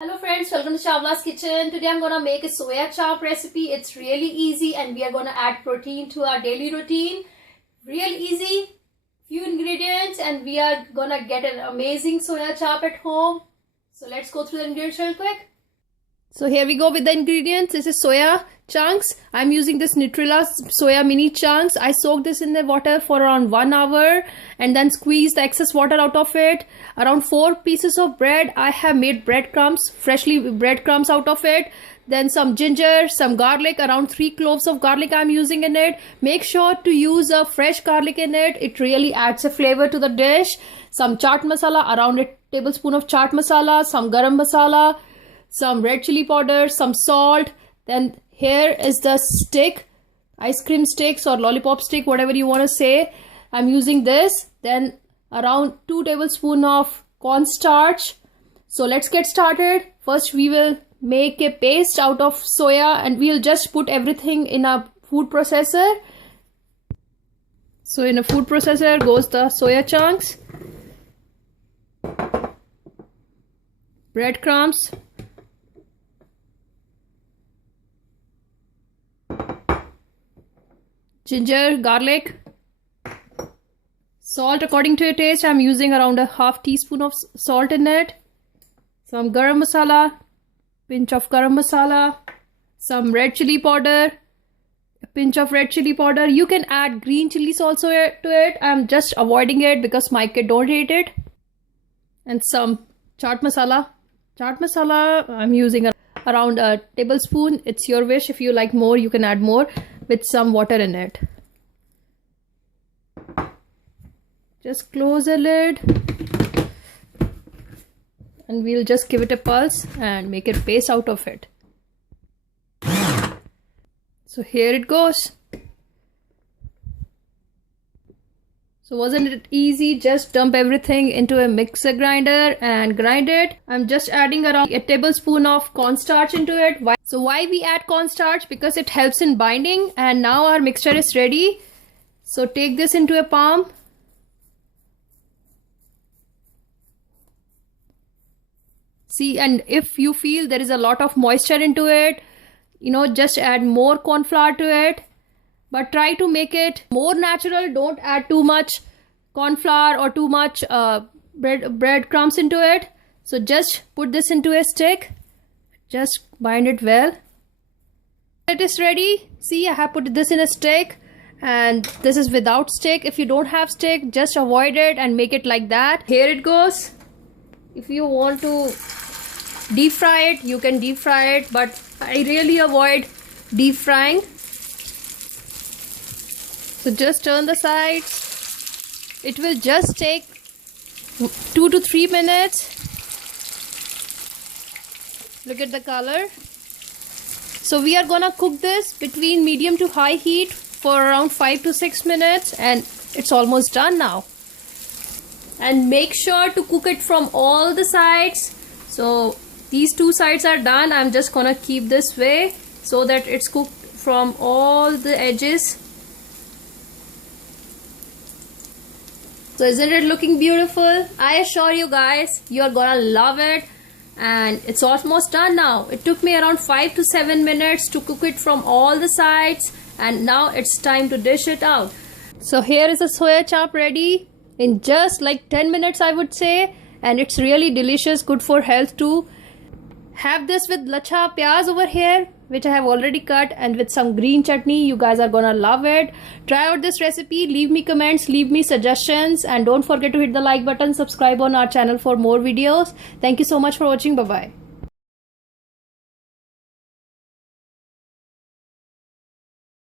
Hello friends, welcome to Chawla's Kitchen. Today I'm gonna make a soya chop recipe. It's really easy and we are gonna add protein to our daily routine. Real easy, few ingredients and we are gonna get an amazing soya chop at home. So let's go through the ingredients real quick. So here we go with the ingredients. This is soya chunks. I'm using this Nutrilla soya mini chunks. I soaked this in the water for around 1 hour and then squeezed the excess water out of it. Around 4 pieces of bread. I have made breadcrumbs, freshly breadcrumbs out of it. Then some ginger, some garlic, around 3 cloves of garlic I'm using in it. Make sure to use a fresh garlic in it. It really adds a flavor to the dish. Some chaat masala, around a tablespoon of chaat masala, some garam masala, some red chili powder, some salt. Then here is the stick, ice cream sticks or lollipop stick, whatever you want to say. I'm using this. Then around 2 tablespoons of cornstarch. So let's get started. First we will make a paste out of soya and we'll just put everything in a food processor. So in a food processor goes the soya chunks, breadcrumbs, ginger, garlic, salt according to your taste. I'm using around a half teaspoon of salt in it. Some garam masala, pinch of garam masala, some red chili powder, a pinch of red chili powder. You can add green chilies also to it. I'm just avoiding it because my kid don't eat it. And some chaat masala. Chaat masala I'm using around a tablespoon. It's your wish. If you like more, you can add more, with some water in it. Just close the lid and we'll just give it a pulse and make a paste out of it. So here it goes. So wasn't it easy? Just dump everything into a mixer grinder and grind it. I'm just adding around a tablespoon of cornstarch into it. So why we add cornstarch? Because it helps in binding. And now our mixture is ready. So take this into a palm. See, and if you feel there is a lot of moisture into it, just add more corn flour to it. But try to make it more natural. Don't add too much corn flour or too much breadcrumbs into it. So just put this into a stick. Just bind it well. It is ready. See, I have put this in a stick. And this is without stick. If you don't have stick, just avoid it and make it like that. Here it goes. If you want to deep fry it, you can deep fry it. But I really avoid deep frying. So just turn the sides. It will just take 2 to 3 minutes. Look at the color. So we are gonna cook this between medium to high heat for around 5 to 6 minutes and it's almost done now. And make sure to cook it from all the sides. So these 2 sides are done. I'm just gonna keep this way so that it's cooked from all the edges. So isn't it looking beautiful? I assure you guys, you're gonna love it. And it's almost done now. It took me around 5 to 7 minutes to cook it from all the sides. And now it's time to dish it out. So here is a soya chop ready in just like 10 minutes, I would say. And it's really delicious, good for health too. Have this with lacha pyaz over here, which I have already cut, and with some green chutney. You guys are gonna love it. Try out this recipe, leave me comments, leave me suggestions, and don't forget to hit the like button, subscribe on our channel for more videos. Thank you so much for watching. Bye bye.